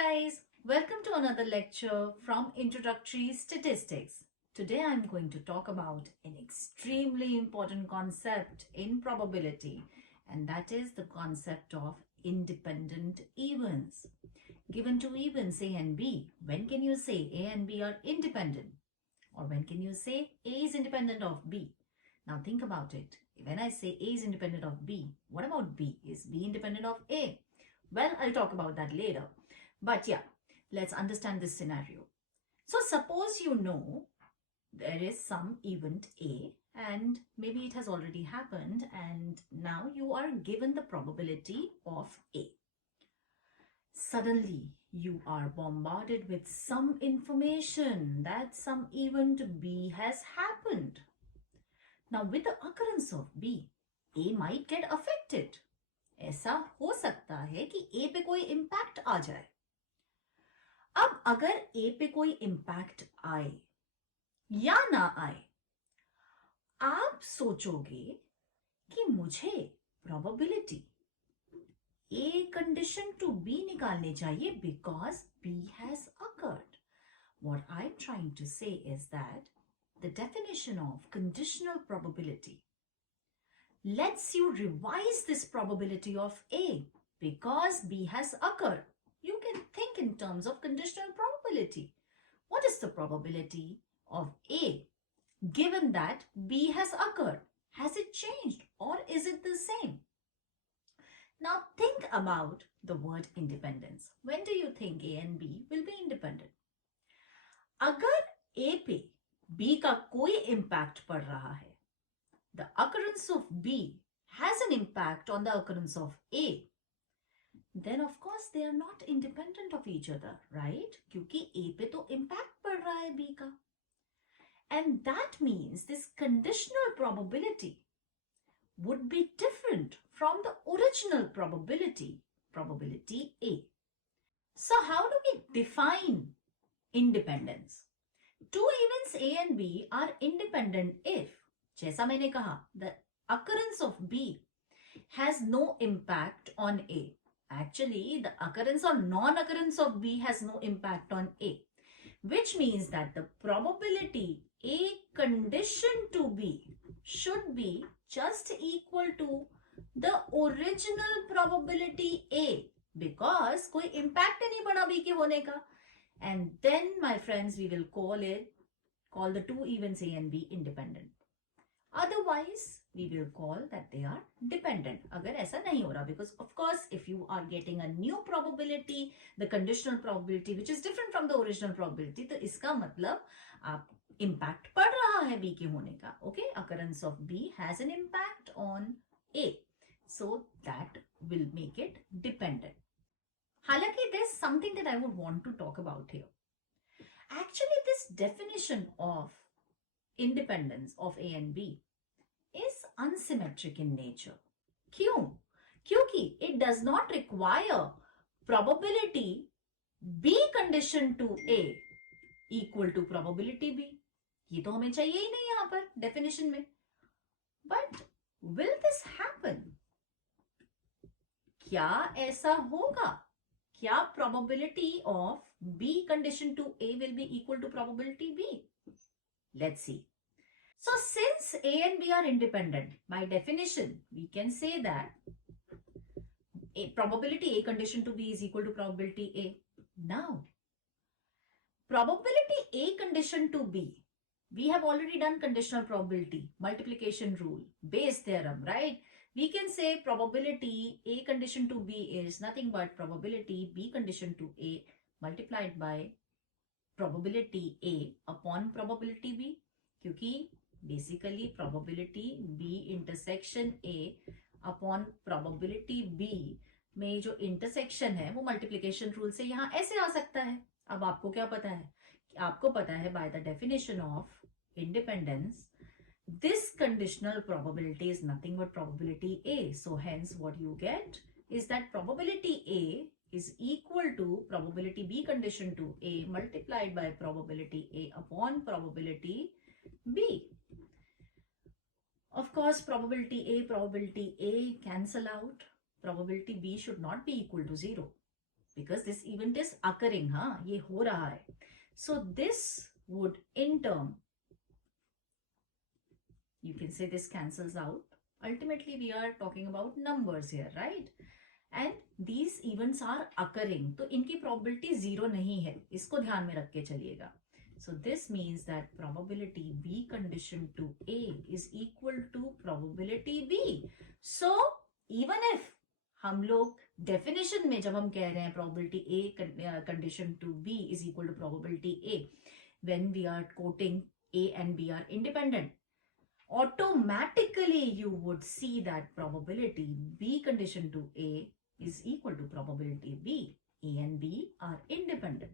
guys, welcome to another lecture from Introductory Statistics. Today I'm going to talk about an extremely important concept in probability, and that is the concept of independent events. Given two events A and B, when can you say A and B are independent? Or when can you say A is independent of B? Now think about it. When I say A is independent of B, what about B? Is B independent of A? Well, I'll talk about that later. But yeah, let's understand this scenario. So suppose you know there is some event A and maybe it has already happened and now you are given the probability of A. Suddenly, you are bombarded with some information that some event B has happened. Now, with the occurrence of B, A might get affected. ऐसा हो सकता है कि A पे कोई impact आ जाए. अब अगर A पे कोई इम्पैक्ट आए या ना आए, आप सोचोगे कि मुझे probability A condition to B निकालनी चाहिए because B has occurred. What I'm trying to say is that the definition of conditional probability lets you revise this probability of A because B has occurred. You can think in terms of conditional probability. What is the probability of A given that B has occurred? Has it changed or is it the same? Now think about the word independence. When do you think A and B will be independent? अगर A पे B का कोई impact पड़ रहा है, the occurrence of B has an impact on the occurrence of A, then of course they are not independent of each other, right? क्योंकि A पे तो impact पड़ रहा है B का. And that means this conditional probability would be different from the original probability A. So how do we define independence? Two events A and B are independent if, जैसा मैंने कहा, the occurrence of B has no impact on A. Actually, the occurrence or non-occurrence of B has no impact on A, which means that the probability A condition to B should be just equal to the original probability A because कोई impact नहीं पड़ा B के होने का. And then, my friends, we will call the two events A and B independent. Otherwise, we will call that they are dependent. अगर ऐसा नहीं हो रहा, because of course, if you are getting a new probability, the conditional probability, which is different from the original probability, तो इसका मतलब आप impact पड़ रहा है B के होने का. Okay, occurrence of B has an impact on A, so that will make it dependent. हालांकि there's something that I would want to talk about here. Actually, this definition of independence of A and B is unsymmetric in nature. क्यों? क्योंकि it does not require probability B condition to A equal to probability B. ये तो हमें चाहिए ही नहीं यहां पर definition में. But will this happen? क्या ऐसा होगा? क्या probability of B condition to A will be equal to probability B? Let's see. So since A and B are independent, by definition, we can say that probability A condition to B is equal to probability A. Now, probability A condition to B, we have already done conditional probability, multiplication rule, Bayes theorem, right? We can say probability A condition to B is nothing but probability B condition to A multiplied by probability A upon probability B. क्योंकि basically probability B intersection A upon probability B में जो intersection है वो multiplication rule से यहाँ ऐसे आ सकता है. अब आपको क्या पता है? आपको पता है by the definition of independence, this conditional probability is nothing but probability A. So hence what you get is that probability A is equal to probability B condition to A multiplied by probability A upon probability B. Of course, probability A cancel out. Probability B should not be equal to 0. because this event is occurring, हाँ, ये हो रहा है. So this would in turn, you can say this cancels out. Ultimately, we are talking about numbers here, right? And these events are occurring. तो इनकी probability 0 नहीं है. इसको ध्यान में रख के चलिएगा. So this means that probability B condition to A is equal to probability B. So even if हम लोग definition में जब हम कह रहे हैं probability A condition to B is equal to probability A, when we are quoting A and B are independent, automatically you would see that probability B condition to A is equal to probability B. A and B are independent.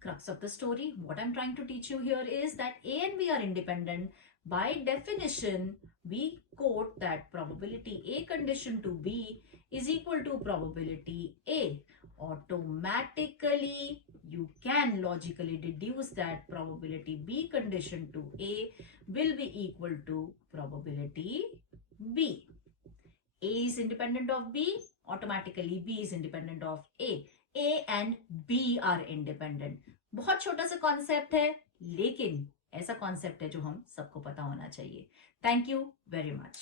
Crux of the story, what I'm trying to teach you here is that A and B are independent. By definition, we quote that probability A condition to B is equal to probability A. Automatically, you can logically deduce that probability B condition to A will be equal to probability B. A is independent of B, automatically B is independent of A. A and B are independent. बहुत छोटा सा concept है, लेकिन ऐसा concept है जो हम सबको पता होना चाहिए. Thank you very much.